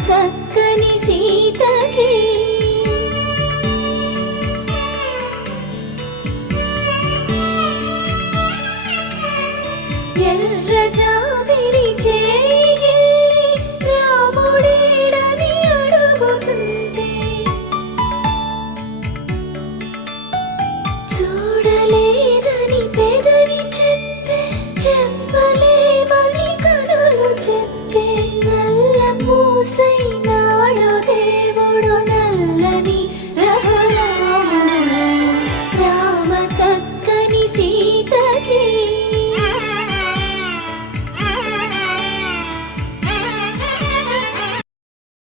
చక్కని సీతకి ఎర్ర జాబిలి చేయి రాముడేడని అడుగుతుంటే చూడలేదని పెదవి చెప్పే చెప్పలేమని కనులు చెప్పే నల్ల పూస